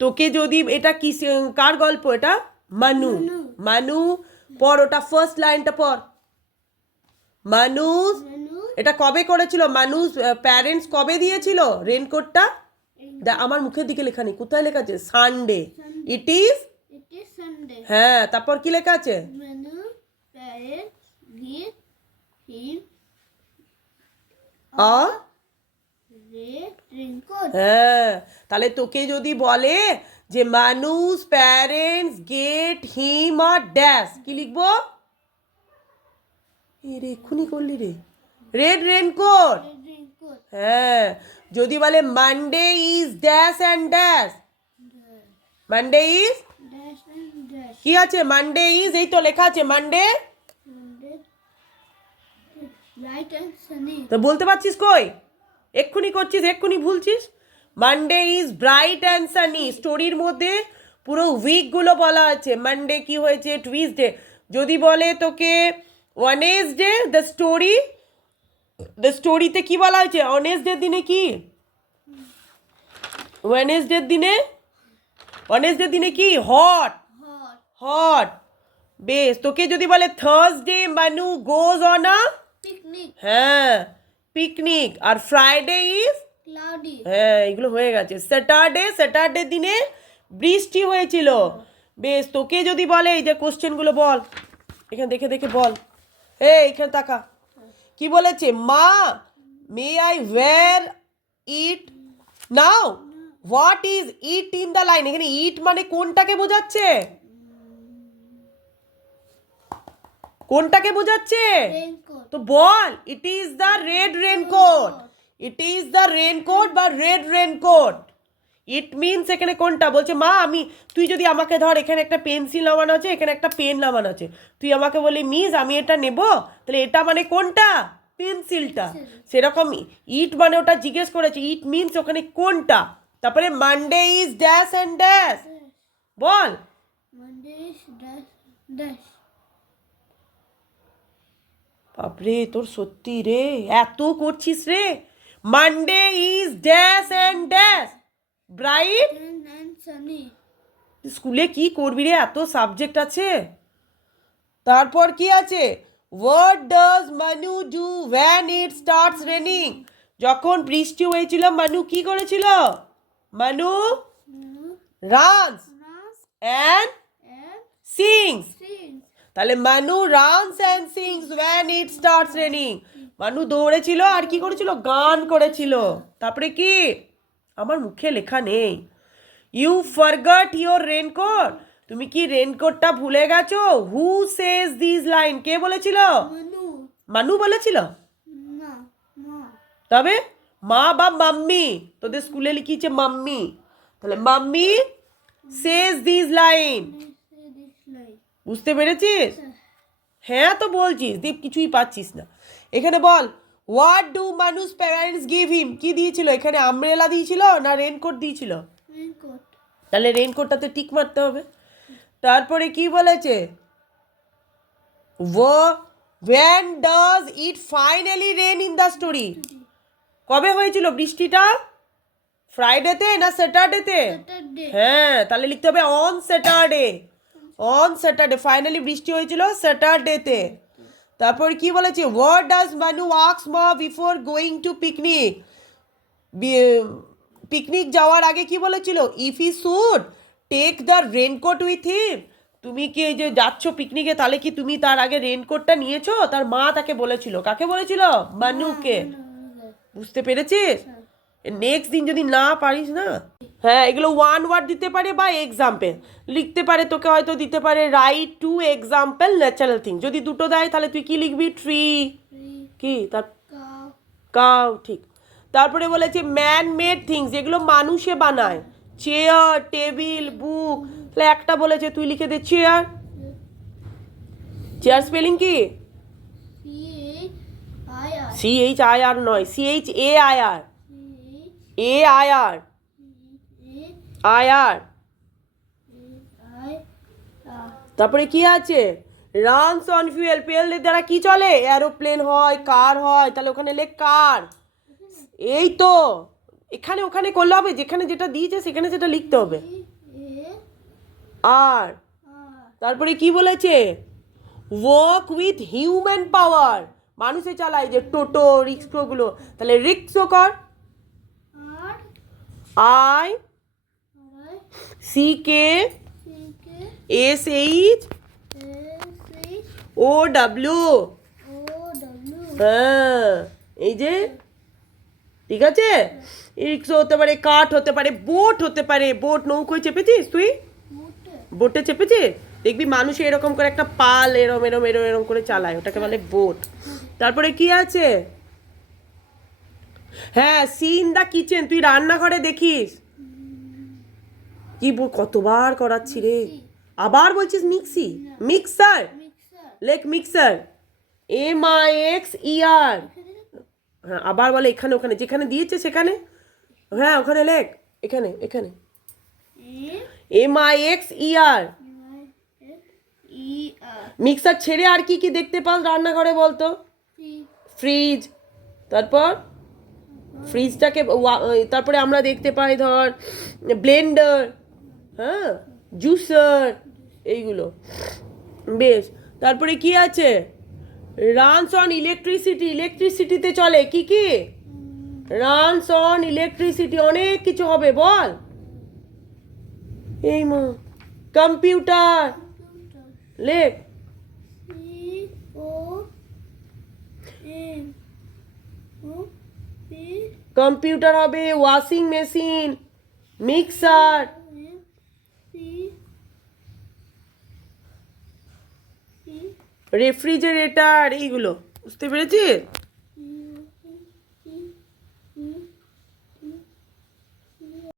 তোকে যদি এটা কি কার গল্প এটা? মানু। মানু পর ওটা ফার্স্ট লাইনটা পর। মানুষ এটা কবে করেছিল? মানুষ প্যারেন্টস কবে দিয়েছিল রেনকোটটা? আমার মুখের দিকে লেখা নেই, কোথায় লেখা আছে? সানডে। It is Sunday. হ্যাঁ, তারপর কি লেখা আছে? মানু প্যারেন্টস গিভ হিম আ রেড রেনকোট। হ্যাঁ, তাহলে তোকে যদি বলে যে মানুষ parents get him a dash, কি লিখবো? রে এক্ষুনি করলি রে, রেড রেনকোট। হ্যাঁ, যদি বলে Monday is dash and dash, Monday is কি আছে? মানডে ইজ, এই তো লেখা আছে মানডে ব্রাইট এন্ড সানি। তো বলতে পারছিস কই? এক্ষুনি করছিস, এক্ষুনি ভুলছিস। Monday is bright and sunny, স্টোরির মধ্যে পুরো উইকগুলো বলা আছে। মানডে কি হয়েছে, টুইসডে। যদি বলে তোকে ওয়েডনেসডে, দ্য স্টোরিতে কি বলা হয়েছে? ওয়েডনেসডের দিনে কি? ওয়েডনেসডের দিনে কি? হট। হট। বেশ, তোকে যদি বলে Thursday Manu goes on a picnic. হ্যাঁ, পিকনিক। আর ফ্রাইডে ইজ ক্লাউডি। হ্যাঁ, এগুলো হয়ে গেছে। স্যাটারডে দিনে বৃষ্টি হয়েছিল। বেশ, তোকে যদি বলে এই যে কোশ্চেনগুলো বল, এখানে দেখে দেখে বল। এখানে তাকা, কি বলেছে? মা may I wear it now? What is it in the line? এখানে ইট মানে কোনটাকে বোঝাচ্ছে? কোনটাকে বোঝাচ্ছে? রেনকোট। তো বল, it is the red raincoat. It is the raincoat বা রেড রেনকোট। ইট মিনস এখানে কোনটা বলছে? মা তুই যদি আমাকে ধর, এখানে একটা পেন্সিল নামানো আছে, এখানে একটা পেন নামানো আছে, তুই আমাকে বলি মিস আমি এটা নেব, তাহলে এটা মানে কোনটা? পেন্সিলটা। সেরকম ইট মানে ওটা জিজ্ঞেস করেছে, ইট মিনস ওখানে কোনটা। তারপরে Monday is dash and dash, বল। Monday is dash dash. বাপরে, তোর সত্যি রে, এত করছিস রে। Monday is dash and dash, bright and sunny. স্কুলে কি করবি রে, এত সাবজেক্ট আছে। তারপর কি আছে? হোয়াট ডাজ মানু ডু ওয়্যান ইট স্টার্টস রেনিং? যখন বৃষ্টি হয়েছিল মানু কি করেছিল? মানু রানস অ্যান্ড সিংস। তাহলে Manu runs and sings when it starts raining. Manu দৌড়েছিল আর কি করেছিল? গান করেছিল। তারপরে কি? আমার মুখে লেখা নেই। ইউ ফরগট ইয়োর রেনকোট, তুমি কি রেনকোটটা ভুলে গেছো? হু সেজ দিস লাইন, কে বলেছিল? মানু বলেছিল? না, মা। তবে মা বা মাম্মি? তোদের স্কুলে লিখিয়েছে মাম্মি, তাহলে মাম্মি সেজ দিস লাইন। বুঝতে পেরেছিস? হ্যাঁ তো বলছিস, দীপ কিছুই পাচ্ছিস না। এখানে বল, হোয়াট ডু মানুষ প্যারেন্টস গিভ হিম? কি দিয়েছিল এখানে? আমব্রেলা দিয়েছিল না রেনকোট দিয়েছিল? রেনকোট। তাহলে রেনকোটটাতে টিক মারতে হবে। তারপরে কি বলেছে? when does it finally rain in the story? কবে হয়েছিল বৃষ্টিটা? ফ্রাইডেতে না স্যাটারডেতে? স্যাটারডে। হ্যাঁ, তাহলে লিখতে হবে on Saturday. On Saturday, finally বৃষ্টি হয়েছিল স্যাটারডেতে। তারপর কি বলেছে? What does Manu ask Ma before going to picnic? Picnic যাওয়ার আগে কি বলেছিল? If he should take the raincoat with him, তুমি কি এই যে যাচ্ছ পিকনিকে, তাহলে কি তুমি তার আগে রেনকোটটা নিয়েছো? তার মা তাকে বলেছিল। কাকে বলেছিল? মানুকে। বুঝতে পেরেছিস? নেক্সট দিন যদি না পারিস না, হ্যাঁ, এগুলো ওয়ান ওয়ার্ড দিতে পারে বা এক্সাম্পল লিখতে পারে। তোকে হয়তো দিতে পারে right two example natural thing. যদি দুটো দেয় তাহলে তুই কি লিখবি? ট্রি কি তার কাউ, ঠিক। তারপরে বলেছে ম্যান মেড থিংস, যেগুলো মানুষে বানায়, চেয়ার, টেবিল, বুক। তাহলে একটা বলেছে, তুই লিখে দে চেয়ার। চেয়ার স্পেলিং কি? CHIR নয়, CHAIR। AIR। তারপরে কি আছে? রানস অন ফুয়েল, ফুয়েলের দ্বারা কি চলে? এরোপ্লেন হয়, কার হয়, তাহলে ওখানে লেখ কার। এই তো, এখানে ওখানে করলে হবে? যেখানে যেটা দিয়েছে সেখানে সেটা লিখতে হবে। আর তারপরে কি বলেছে ওয়ার্ক উইথ হিউম্যান পাওয়ার, মানুষে চালায় যে টোটো রিক্সাগুলো, তাহলে রিক্সো কর। R I I C K C K S H C O W, O W হ্যাঁ এই যে, ঠিক আছে। রিক্সা হতে পারে, কাঠ হতে পারে, বোট হতে পারে। বোট, নৌকোয় চেপেছিস তুই? মুটে বোটে চেপেছিস? দেখবি মানুষ এরকম করে একটা পাল এরম এরম এরম এরম করে চালায়, ওটাকে বলে বোট। তারপরে কি আছে? হ্যাঁ, সি ইন দা কিচেন, তুই রান্নাঘরে দেখিস। কি কতবার করাচ্ছি রে, আবার বলছিস মিক্সি, মিক্সার, মিক্সার লেখ মিক্সার, MIXER। হ্যাঁ আবার বলে এখানে ওখানে, যেখানে দিয়েছে সেখানে, হ্যাঁ ওখানে লেখ, এখানে এখানে MIXER। ই আর মিক্সার ছেড়ে আর কি কি দেখতে পাস রান্নাঘরে বলতো? সি ফ্রিজ, তারপর ফ্রিজটাকে তারপরে আমরা দেখতে পাই ধর ব্লেন্ডার, হ্যাঁ জুসার, এইগুলো বেশ। তারপরে কি আছে? রানস অন ইলেকট্রিসিটি, ইলেকট্রিসিটিতে চলে কি কি? রানস অন ইলেকট্রিসিটি, অনেক কিছু হবে বল। এই মা, কম্পিউটার, কম্পিউটার লেখ। C O M O P computer হবে, washing machine, mixer, M C C refrigerator, এইগুলো বুঝতে পেরেছিস?